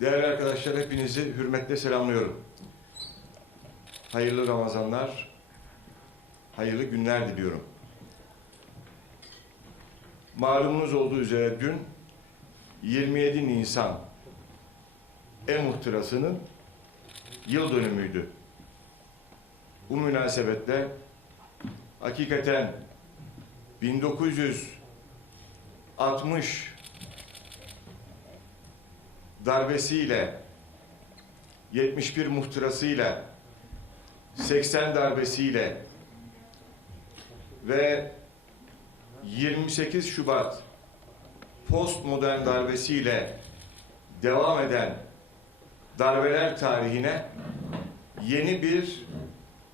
Değerli arkadaşlar hepinizi hürmetle selamlıyorum. Hayırlı Ramazanlar, hayırlı günler diliyorum. Malumunuz olduğu üzere dün 27 Nisan E-Muhtırası'nın yıl dönümüydü. Bu münasebetle hakikaten 1960 darbesiyle 71 muhtırasıyla 80 darbesiyle ve 28 Şubat postmodern darbesiyle devam eden darbeler tarihine yeni bir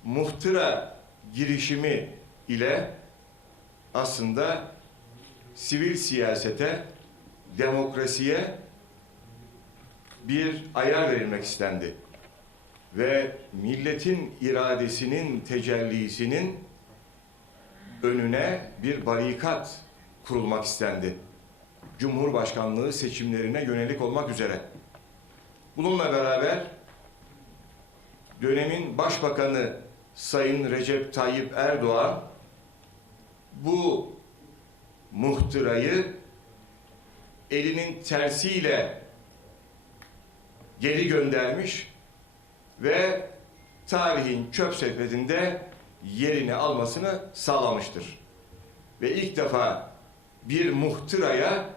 muhtıra girişimi ile aslında sivil siyasete, demokrasiye bir ayar verilmek istendi. Ve milletin iradesinin tecellisinin önüne bir barikat kurulmak istendi. Cumhurbaşkanlığı seçimlerine yönelik olmak üzere. Bununla beraber dönemin başbakanı Sayın Recep Tayyip Erdoğan bu muhtırayı elinin tersiyle geri göndermiş ve tarihin çöp sepetinde yerini almasını sağlamıştır. Ve ilk defa bir muhtıraya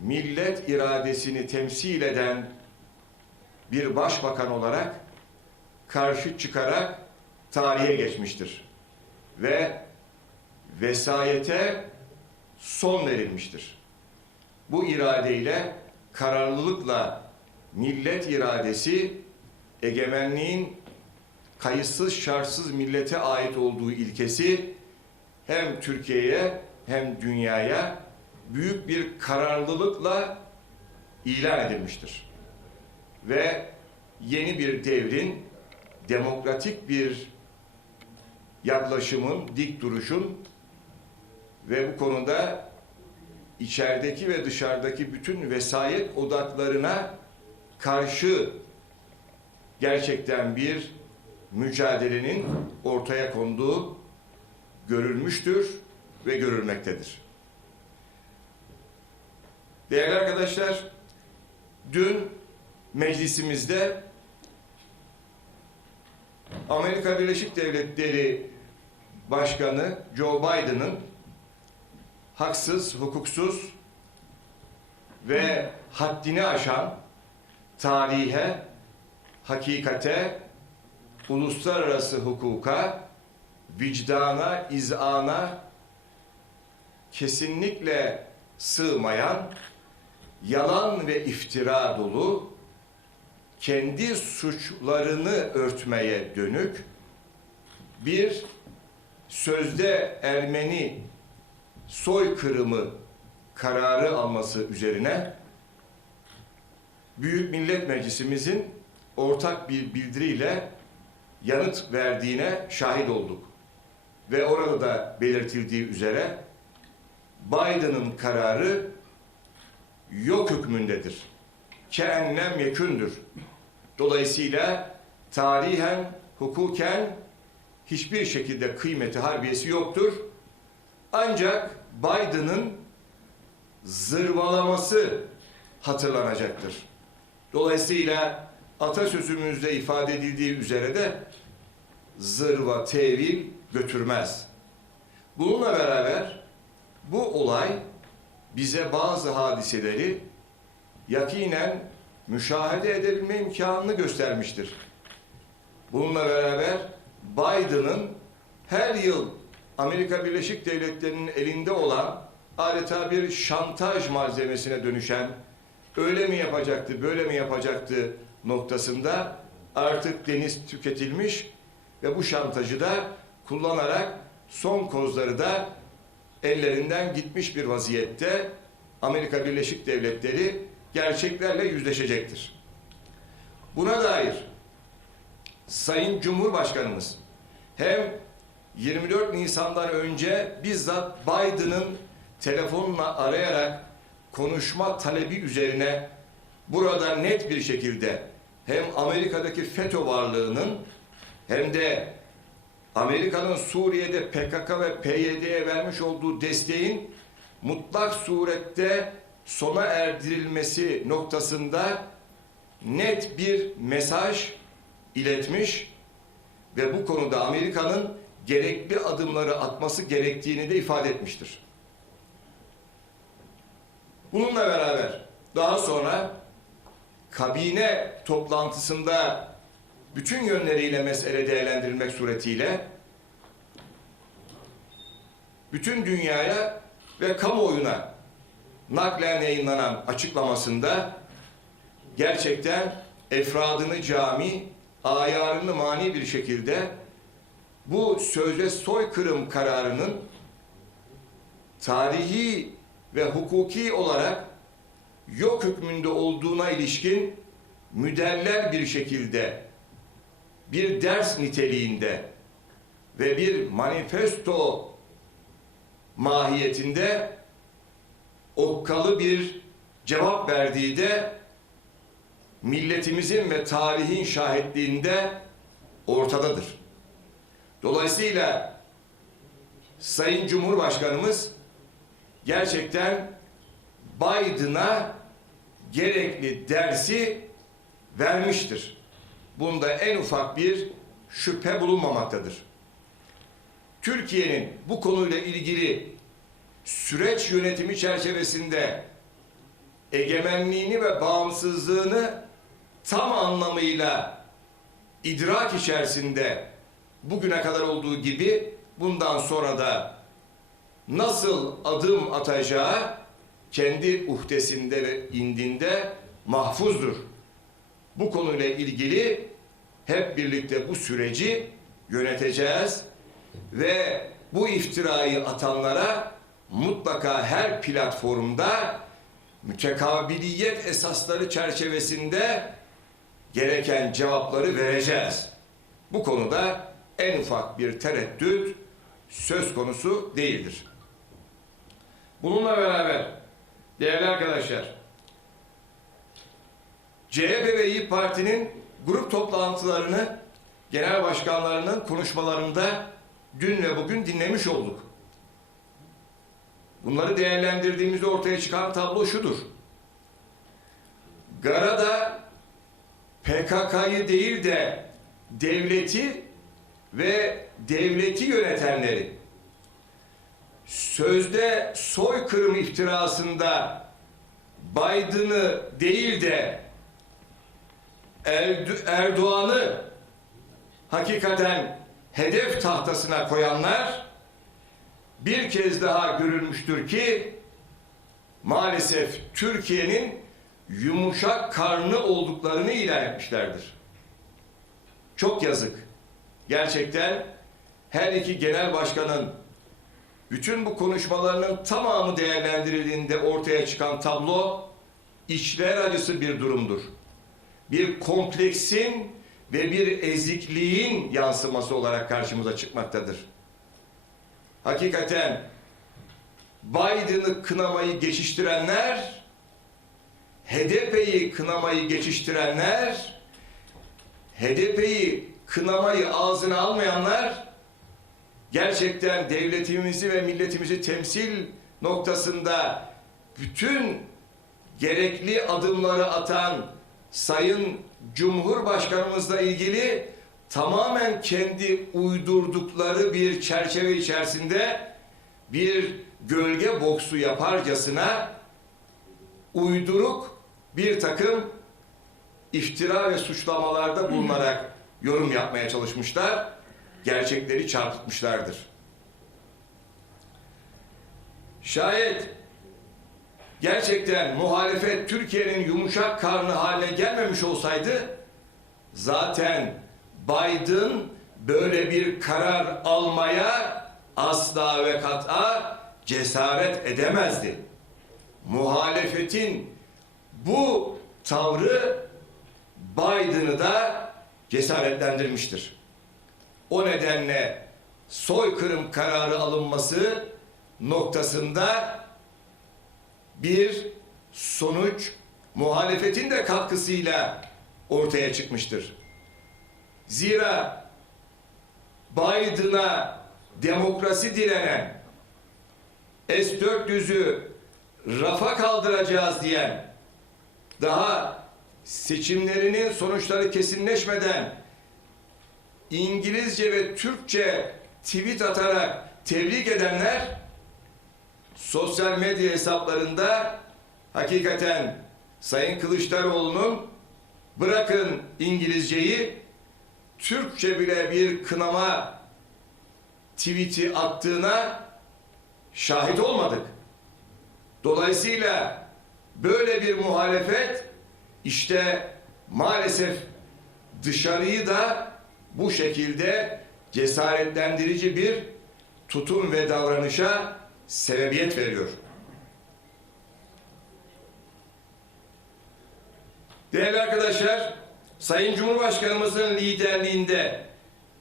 millet iradesini temsil eden bir başbakan olarak karşı çıkarak tarihe geçmiştir. Ve vesayete son verilmiştir. Bu iradeyle, kararlılıkla millet iradesi egemenliğin kayıtsız şartsız millete ait olduğu ilkesi hem Türkiye'ye hem dünyaya büyük bir kararlılıkla ilan edilmiştir. Ve yeni bir devrin demokratik bir yaklaşımın, dik duruşun ve bu konuda içerideki ve dışarıdaki bütün vesayet odaklarına karşı gerçekten bir mücadelenin ortaya konduğu görülmüştür ve görülmektedir. Değerli arkadaşlar, dün meclisimizde Amerika Birleşik Devletleri Başkanı Joe Biden'ın haksız, hukuksuz ve haddini aşan tarihe, hakikate, uluslararası hukuka, vicdana, izana kesinlikle sığmayan, yalan ve iftira dolu, kendi suçlarını örtmeye dönük bir sözde Ermeni soykırımı kararı alması üzerine Büyük Millet Meclisimizin ortak bir bildiriyle yanıt verdiğine şahit olduk. Ve orada da belirtildiği üzere Biden'ın kararı yok hükmündedir. Kehennem yekündür. Dolayısıyla tarihen, hukuken hiçbir şekilde kıymeti harbiyesi yoktur. Ancak Biden'ın zırvalaması hatırlanacaktır. Dolayısıyla atasözümüzde ifade edildiği üzere de zırva tevil götürmez. Bununla beraber bu olay bize bazı hadiseleri yakinen müşahede edebilme imkanını göstermiştir. Bununla beraber Biden'ın her yıl Amerika Birleşik Devletleri'nin elinde olan adeta bir şantaj malzemesine dönüşen öyle mi yapacaktı, böyle mi yapacaktı noktasında artık deniz tüketilmiş ve bu şantajı da kullanarak son kozları da ellerinden gitmiş bir vaziyette Amerika Birleşik Devletleri gerçeklerle yüzleşecektir. Buna dair Sayın Cumhurbaşkanımız hem 24 Nisan'dan önce bizzat Biden'ın telefonla arayarak konuşma talebi üzerine burada net bir şekilde hem Amerika'daki FETÖ varlığının hem de Amerika'nın Suriye'de PKK ve PYD'ye vermiş olduğu desteğin mutlak surette sona erdirilmesi noktasında net bir mesaj iletmiş ve bu konuda Amerika'nın gerekli adımları atması gerektiğini de ifade etmiştir. Bununla beraber daha sonra kabine toplantısında bütün yönleriyle mesele değerlendirilmek suretiyle bütün dünyaya ve kamuoyuna naklen yayınlanan açıklamasında gerçekten efradını cami, ayarını mani bir şekilde bu sözde soykırım kararının tarihi ve hukuki olarak yok hükmünde olduğuna ilişkin müderler bir şekilde bir ders niteliğinde ve bir manifesto mahiyetinde okkalı bir cevap verdiği de milletimizin ve tarihin şahitliğinde ortadadır. Dolayısıyla Sayın Cumhurbaşkanımız gerçekten Biden'a gerekli dersi vermiştir. Bunda en ufak bir şüphe bulunmamaktadır. Türkiye'nin bu konuyla ilgili süreç yönetimi çerçevesinde egemenliğini ve bağımsızlığını tam anlamıyla idrak içerisinde bugüne kadar olduğu gibi bundan sonra da nasıl adım atacağı kendi uhdesinde ve indinde mahfuzdur. Bu konuyla ilgili hep birlikte bu süreci yöneteceğiz ve bu iftirayı atanlara mutlaka her platformda mütekabiliyet esasları çerçevesinde gereken cevapları vereceğiz. Bu konuda en ufak bir tereddüt söz konusu değildir. Bununla beraber değerli arkadaşlar, CHP ve İyi Parti'nin grup toplantılarını genel başkanlarının konuşmalarında dün ve bugün dinlemiş olduk. Bunları değerlendirdiğimizde ortaya çıkan tablo şudur. Garada PKK'yı değil de devleti ve devleti yönetenleri sözde soykırım iftirasında Biden'ı değil de Erdo- Erdoğan'ı hakikaten hedef tahtasına koyanlar bir kez daha görülmüştür ki maalesef Türkiye'nin yumuşak karnı olduklarını ilan etmişlerdir. Çok yazık. Gerçekten her iki genel başkanın bütün bu konuşmalarının tamamı değerlendirildiğinde ortaya çıkan tablo içler acısı bir durumdur. Bir kompleksin ve bir ezikliğin yansıması olarak karşımıza çıkmaktadır. Hakikaten Biden'ı kınamayı geçiştirenler, HDP'yi kınamayı geçiştirenler, HDP'yi kınamayı ağzına almayanlar gerçekten devletimizi ve milletimizi temsil noktasında bütün gerekli adımları atan Sayın Cumhurbaşkanımızla ilgili tamamen kendi uydurdukları bir çerçeve içerisinde bir gölge boksu yaparcasına uyduruk bir takım iftira ve suçlamalarda bulunarak yorum yapmaya çalışmışlar. Gerçekleri çarpıtmışlardır. Şayet gerçekten muhalefet Türkiye'nin yumuşak karnı haline gelmemiş olsaydı zaten Biden böyle bir karar almaya asla ve kat'a cesaret edemezdi. Muhalefetin bu tavrı Biden'ı da cesaretlendirmiştir. O nedenle soykırım kararı alınması noktasında bir sonuç muhalefetin de katkısıyla ortaya çıkmıştır. Zira Biden'a demokrasi direnen, S-400'ü rafa kaldıracağız diyen, daha seçimlerinin sonuçları kesinleşmeden İngilizce ve Türkçe tweet atarak tebrik edenler sosyal medya hesaplarında hakikaten Sayın Kılıçdaroğlu'nun bırakın İngilizceyi Türkçe bile bir kınama tweet'i attığına şahit olmadık. Dolayısıyla böyle bir muhalefet işte maalesef dışarıyı da bu şekilde cesaretlendirici bir tutum ve davranışa sebebiyet veriyor. Değerli arkadaşlar, Sayın Cumhurbaşkanımızın liderliğinde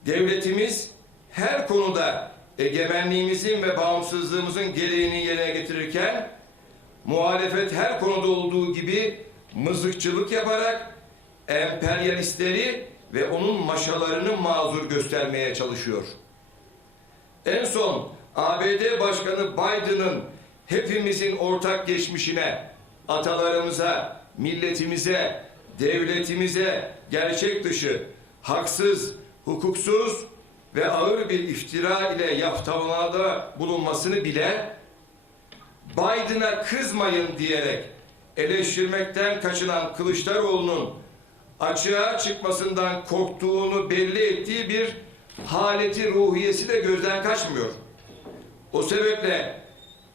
devletimiz her konuda egemenliğimizin ve bağımsızlığımızın gereğini yerine getirirken muhalefet her konuda olduğu gibi mızıkçılık yaparak emperyalistleri ve onun maşalarını mazur göstermeye çalışıyor. En son ABD Başkanı Biden'ın hepimizin ortak geçmişine, atalarımıza, milletimize, devletimize gerçek dışı, haksız, hukuksuz ve ağır bir iftira ile yaftalamada bulunmasını bile Biden'a kızmayın diyerek eleştirmekten kaçınan Kılıçdaroğlu'nun açığa çıkmasından korktuğunu belli ettiği bir haleti ruhiyesi de gözden kaçmıyor. O sebeple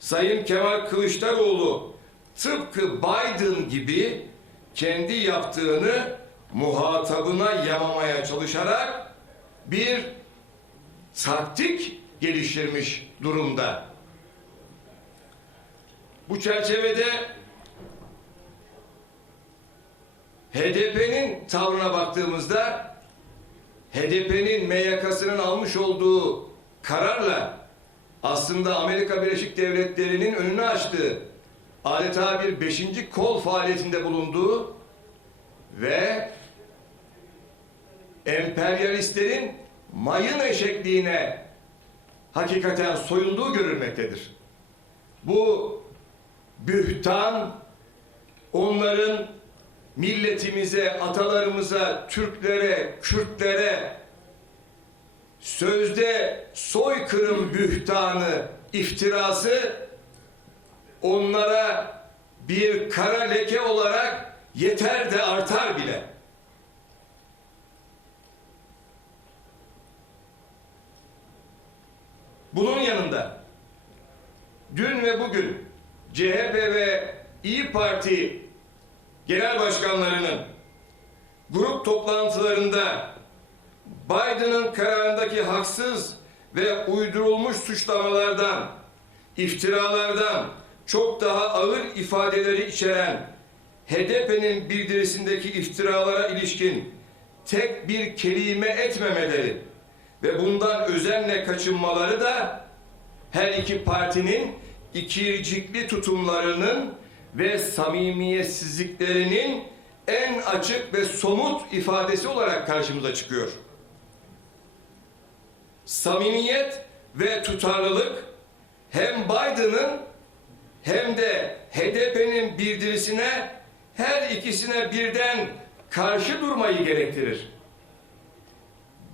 Sayın Kemal Kılıçdaroğlu tıpkı Biden gibi kendi yaptığını muhatabına yamamaya çalışarak bir taktik geliştirmiş durumda. Bu çerçevede HDP'nin tavrına baktığımızda HDP'nin MYK'sının almış olduğu kararla aslında Amerika Birleşik Devletleri'nin önünü açtığı adeta bir beşinci kol faaliyetinde bulunduğu ve emperyalistlerin mayın eşekliğine hakikaten soyunduğu görülmektedir. Bu bühtan onların milletimize, atalarımıza, Türklere, Kürtlere sözde soykırım bühtanı, iftirası onlara bir kara leke olarak yeter de artar bile. Bunun yanında dün ve bugün CHP ve İyi Parti genel başkanlarının grup toplantılarında Biden'ın kararındaki haksız ve uydurulmuş suçlamalardan, iftiralardan çok daha ağır ifadeleri içeren HDP'nin bildirisindeki iftiralara ilişkin tek bir kelime etmemeleri ve bundan özenle kaçınmaları da her iki partinin ikircikli tutumlarının ve samimiyetsizliklerinin en açık ve somut ifadesi olarak karşımıza çıkıyor. Samimiyet ve tutarlılık hem Biden'ın hem de HDP'nin bildirisine her ikisine birden karşı durmayı gerektirir.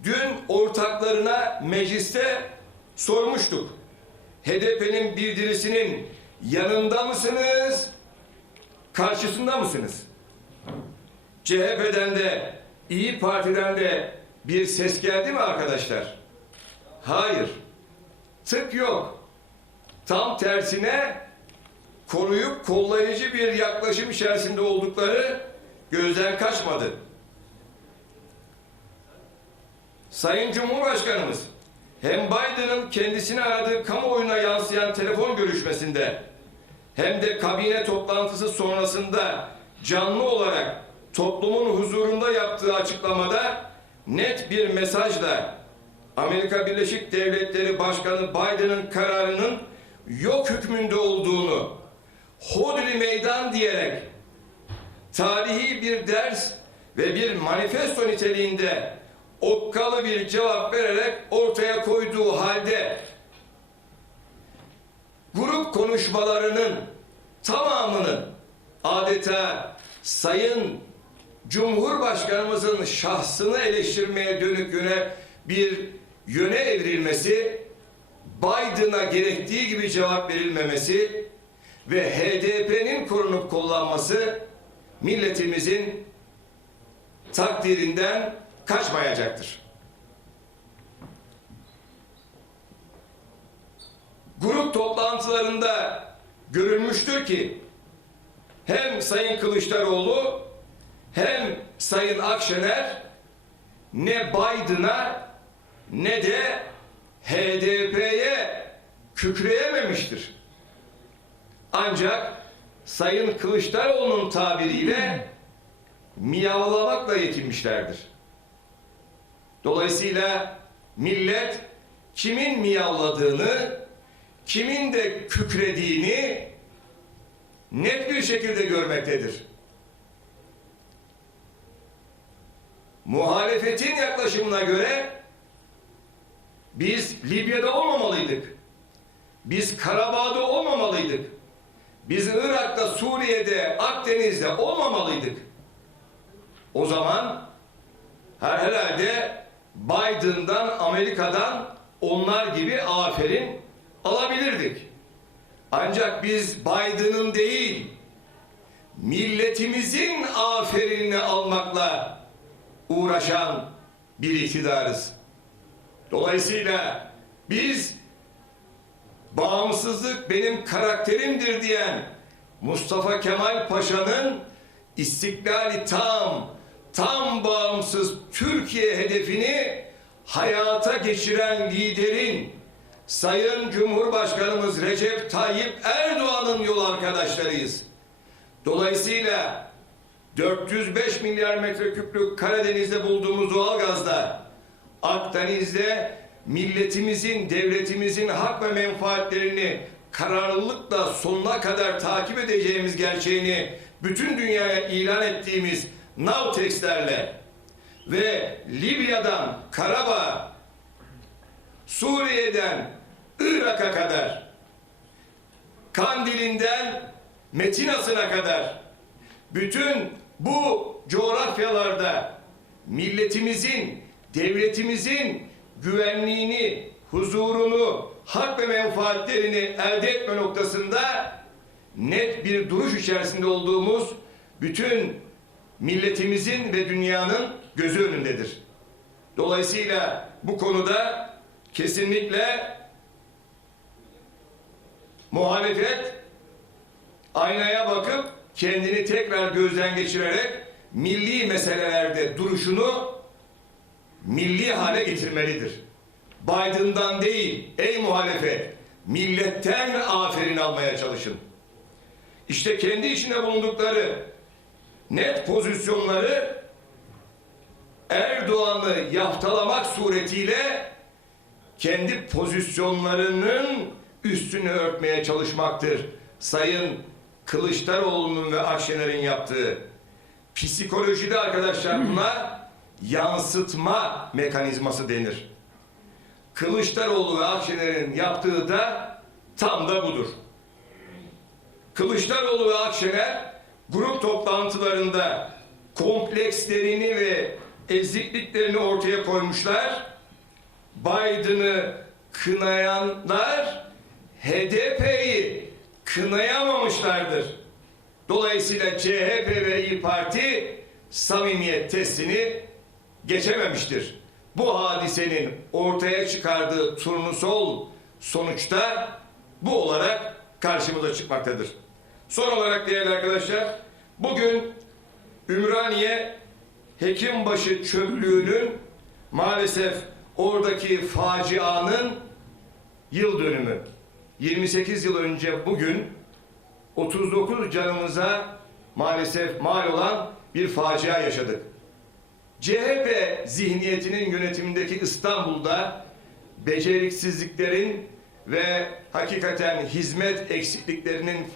Dün ortaklarına mecliste sormuştuk. HDP'nin bildirisinin yanında mısınız, karşısında mısınız? CHP'den de, İyi Parti'den de bir ses geldi mi arkadaşlar? Hayır. Tık yok. Tam tersine koruyup kollayıcı bir yaklaşım içerisinde oldukları gözden kaçmadı. Sayın Cumhurbaşkanımız hem Biden'ın kendisini aradığı kamuoyuna yansıyan telefon görüşmesinde hem de kabine toplantısı sonrasında canlı olarak toplumun huzurunda yaptığı açıklamada net bir mesajla Amerika Birleşik Devletleri Başkanı Biden'ın kararının yok hükmünde olduğunu hodri meydan diyerek tarihi bir ders ve bir manifesto niteliğinde okkalı bir cevap vererek ortaya koyduğu halde grup konuşmalarının tamamının adeta Sayın Cumhurbaşkanımızın şahsını eleştirmeye dönük yöne bir yöne evrilmesi, Biden'a gerektiği gibi cevap verilmemesi ve HDP'nin korunup kullanması milletimizin takdirinden kaçmayacaktır. Grup toplantılarında görülmüştür ki hem Sayın Kılıçdaroğlu hem Sayın Akşener ne Biden'a ne de HDP'ye kükreyememiştir. Ancak Sayın Kılıçdaroğlu'nun tabiriyle miyavlamakla yetinmişlerdir. Dolayısıyla millet kimin miyavladığını, kimin de kükrediğini net bir şekilde görmektedir. Muhalefetin yaklaşımına göre biz Libya'da olmamalıydık. Biz Karabağ'da olmamalıydık. Biz Irak'ta, Suriye'de, Akdeniz'de olmamalıydık. O zaman her herhalde Biden'dan, Amerika'dan onlar gibi aferin alabilirdik. Ancak biz Biden'ın değil, milletimizin aferinini almakla uğraşan bir iktidarız. Dolayısıyla biz bağımsızlık benim karakterimdir diyen Mustafa Kemal Paşa'nın istiklali tam, tam bağımsız Türkiye hedefini hayata geçiren liderin Sayın Cumhurbaşkanımız Recep Tayyip Erdoğan'ın yol arkadaşlarıyız. Dolayısıyla 405 milyar metreküplük Karadeniz'de bulduğumuz doğalgazda Akdeniz'de milletimizin, devletimizin hak ve menfaatlerini kararlılıkla sonuna kadar takip edeceğimiz gerçeğini bütün dünyaya ilan ettiğimiz Navtex'lerle ve Libya'dan Karabağ, Suriye'den Irak'a kadar, Kandil'inden Metina'sına kadar bütün bu coğrafyalarda milletimizin, devletimizin güvenliğini, huzurunu, hak ve menfaatlerini elde etme noktasında net bir duruş içerisinde olduğumuz bütün milletimizin ve dünyanın gözü önündedir. Dolayısıyla bu konuda kesinlikle muhalefet aynaya bakıp kendini tekrar gözden geçirerek milli meselelerde duruşunu milli hale getirmelidir. Biden'dan değil, ey muhalefet, milletten aferin almaya çalışın. İşte kendi içinde bulundukları net pozisyonları Erdoğan'ı yaftalamak suretiyle kendi pozisyonlarının üstünü örtmeye çalışmaktır. Sayın Kılıçdaroğlu'nun ve Akşener'in yaptığı psikolojide arkadaşlar buna yansıtma mekanizması denir. Kılıçdaroğlu ve Akşener'in yaptığı da tam da budur. Kılıçdaroğlu ve Akşener grup toplantılarında komplekslerini ve ezikliklerini ortaya koymuşlar. Biden'ı kınayanlar HDP'yi kınayamamışlardır. Dolayısıyla CHP ve İYİ Parti samimiyet testini geçememiştir. Bu hadisenin ortaya çıkardığı turnusol sonuçta bu olarak karşımıza çıkmaktadır. Son olarak değerli arkadaşlar, bugün Ümraniye Hekimbaşı çöplüğünün maalesef oradaki facianın yıl dönümü. 28 yıl önce bugün 39 canımıza maalesef mal olan bir facia yaşadık. CHP zihniyetinin yönetimindeki İstanbul'da beceriksizliklerin ve hakikaten hizmet eksikliklerinin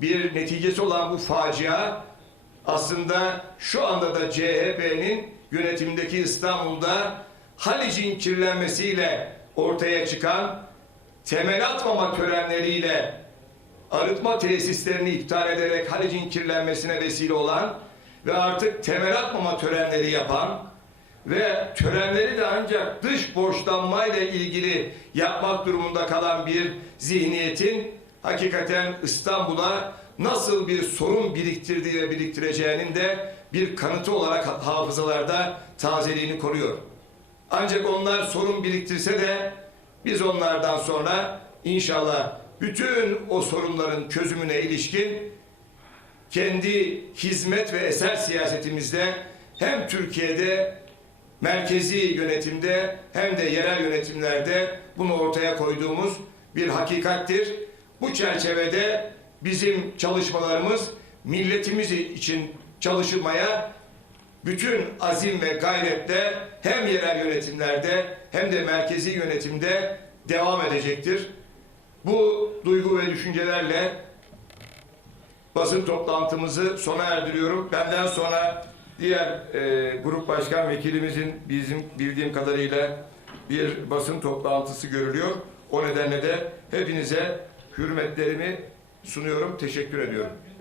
bir neticesi olan bu facia aslında şu anda da CHP'nin yönetimindeki İstanbul'da Halic'in kirlenmesiyle ortaya çıkan temel atmama törenleriyle arıtma tesislerini iptal ederek Halic'in kirlenmesine vesile olan ve artık temel atmama törenleri yapan ve törenleri de ancak dış borçlanmayla ilgili yapmak durumunda kalan bir zihniyetin hakikaten İstanbul'a nasıl bir sorun biriktirdiği ve biriktireceğinin de bir kanıtı olarak hafızalarda tazeliğini koruyor. Ancak onlar sorun biriktirse de biz onlardan sonra inşallah bütün o sorunların çözümüne ilişkin kendi hizmet ve eser siyasetimizde hem Türkiye'de merkezi yönetimde hem de yerel yönetimlerde bunu ortaya koyduğumuz bir hakikattir. Bu çerçevede bizim çalışmalarımız milletimiz için çalışılmaya bütün azim ve gayretle hem yerel yönetimlerde hem de merkezi yönetimde devam edecektir. Bu duygu ve düşüncelerle basın toplantımızı sona erdiriyorum. Benden sonra diğer e, grup başkan vekilimizin bizim bildiğim kadarıyla bir basın toplantısı görülüyor. O nedenle de hepinize hürmetlerimi sunuyorum. Teşekkür ediyorum.